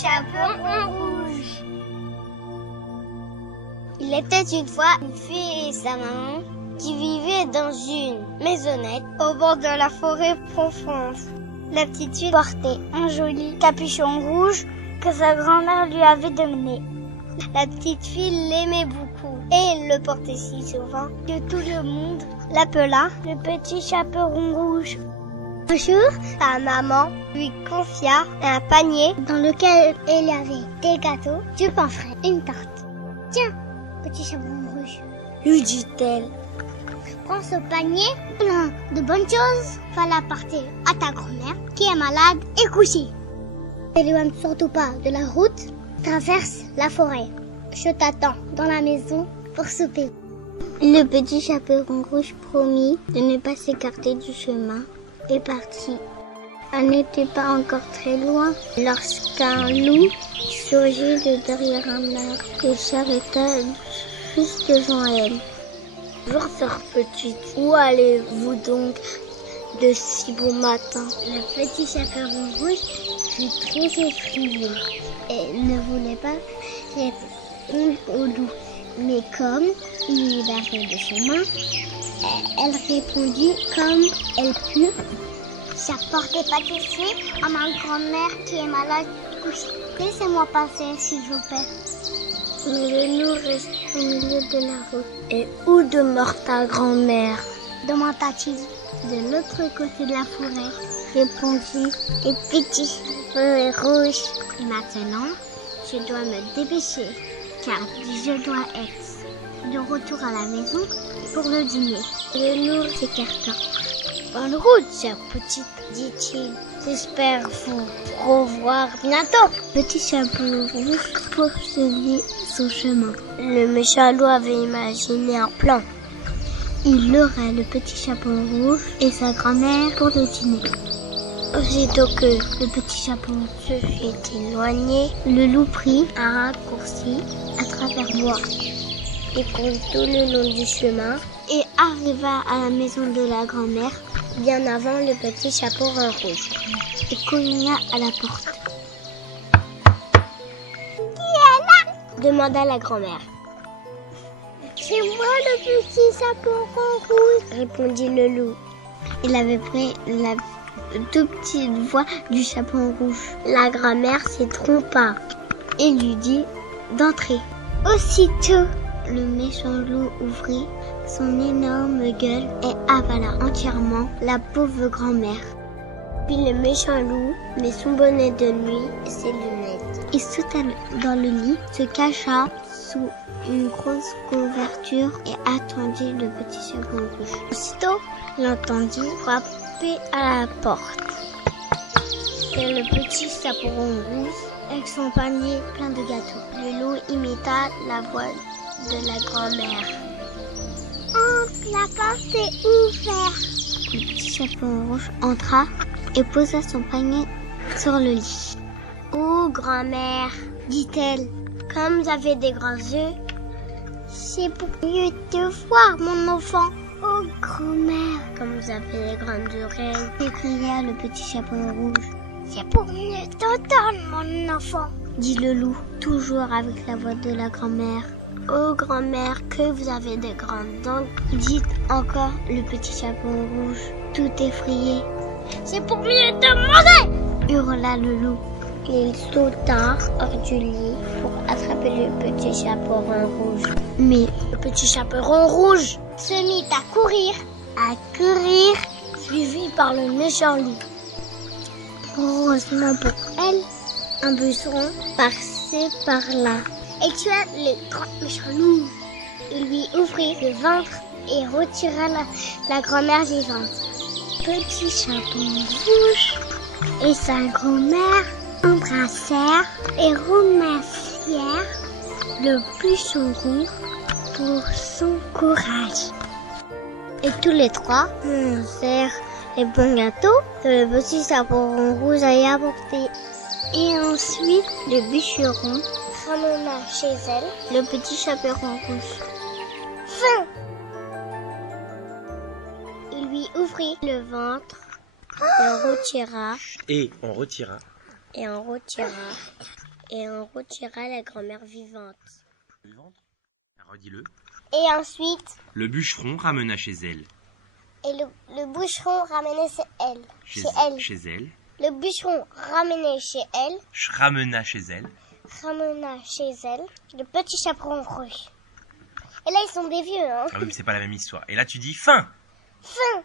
chaperon rouge. Il était une fois une fille et sa maman qui vivaient dans une maisonnette au bord de la forêt profonde. La petite fille portait un joli capuchon rouge que sa grand-mère lui avait donné. La petite fille l'aimait beaucoup et elle le portait si souvent que tout le monde l'appela le petit chaperon rouge. Un jour, sa maman lui confia un panier dans lequel il y avait des gâteaux, du pain frais, une tarte. « Tiens, petit chaperon rouge, lui dit-elle. Prends ce panier plein de bonnes choses, va l'apporter à ta grand-mère qui est malade et couchée. N'éloigne surtout pas de la route, traverse la forêt. Je t'attends dans la maison pour souper. » Le petit chaperon rouge promit de ne pas s'écarter du chemin et partit. Elle n'était pas encore très loin lorsqu'un loup surgit de derrière un arbre et s'arrêta juste devant elle. « Bonjour, sœur petite, où allez-vous donc de si beau matin ?» Le petit chaperon rouge fut très effrayé et ne voulait pas répondre au loup. Mais comme il avait le chemin, elle répondit comme elle put. « J'apportais pas de suite à ma grand-mère qui est malade couchée. Laissez-moi passer, s'il vous plaît. » Mais le loup reste au milieu de la route. « Et où demeure ta grand-mère » demanda-t-il. « De l'autre côté de la forêt, » répondit le petit chaperon rouge. « Maintenant, je dois me dépêcher, car je dois être de retour à la maison pour le dîner. » Le loup s'écarta. « Bonne route, chère petite, dit-il. J'espère vous revoir bientôt. » Petit chaperon rouge poursuivit son chemin. Le méchant loup avait imaginé un plan. Il leurra le petit chaperon rouge et sa grand-mère pour le dîner. Aussitôt que le petit chaperon se fut éloigné, le loup prit un raccourci à travers bois. Il courut tout le long du chemin et arriva à la maison de la grand-mère bien avant le petit chaperon rouge. Il cogna à la porte. « Qui est là ?» demanda la grand-mère. « C'est moi le petit chaperon rouge » répondit le loup. Il avait pris la toute petite voix du chaperon rouge. La grand-mère s'y trompa et lui dit d'entrer. Aussitôt, le méchant loup ouvrit son énorme gueule et avala entièrement la pauvre grand-mère. Puis le méchant loup mit son bonnet de nuit et ses lunettes. Il sauta dans le lit, se cacha sous une grosse couverture et attendit le petit chaperon rouge. Aussitôt, il entendit frapper à la porte. C'est le petit chaperon rouge avec son panier plein de gâteaux. Le loup imita la voix de la grand-mère. « Entre, la porte est ouverte !» Le petit chaperon rouge entra et posa son panier sur le lit. « Oh, grand-mère, dit-elle, comme vous avez des grands yeux, c'est pour mieux te voir, mon enfant. Oh, grand-mère, comme vous avez des grandes oreilles, s'écria le petit chaperon rouge. C'est pour mieux t'entendre, mon enfant, dit le loup, toujours avec la voix de la grand-mère. Oh, grand-mère, que vous avez de grandes dents, dit encore le petit chaperon rouge, tout effrayé. C'est pour mieux te manger, hurla le loup. Il sauta hors du lit pour attraper le petit chaperon rouge. Mais le petit chaperon rouge se mit à courir, suivi par le méchant loup. Heureusement pour elle, un buisson passait par là et tua le grand méchant loup. Il lui ouvrit le ventre et retira la grand-mère vivante. Petit chaperon rouge et sa grand-mère embrassèrent et remercièrent le buisson rouge pour son courage. Et tous les trois mangèrent les bons gâteaux que le petit chaperon rouge avait apportés. Et ensuite, le bûcheron ramena chez elle le petit chaperon rouge. Fin! Il lui ouvrit le ventre, et en retira. Et on retira la grand-mère vivante. Vivante? Redis-le. Et ensuite, le bûcheron ramena chez elle. et le bûcheron ramenait chez elle. Chez elle. Le bûcheron ramenait chez elle. Ramena chez elle. Ramena chez elle le petit chaperon rouge. Et là, ils sont des vieux, hein. Ah oui, mais c'est pas la même histoire. Et là, tu dis fin. Fin.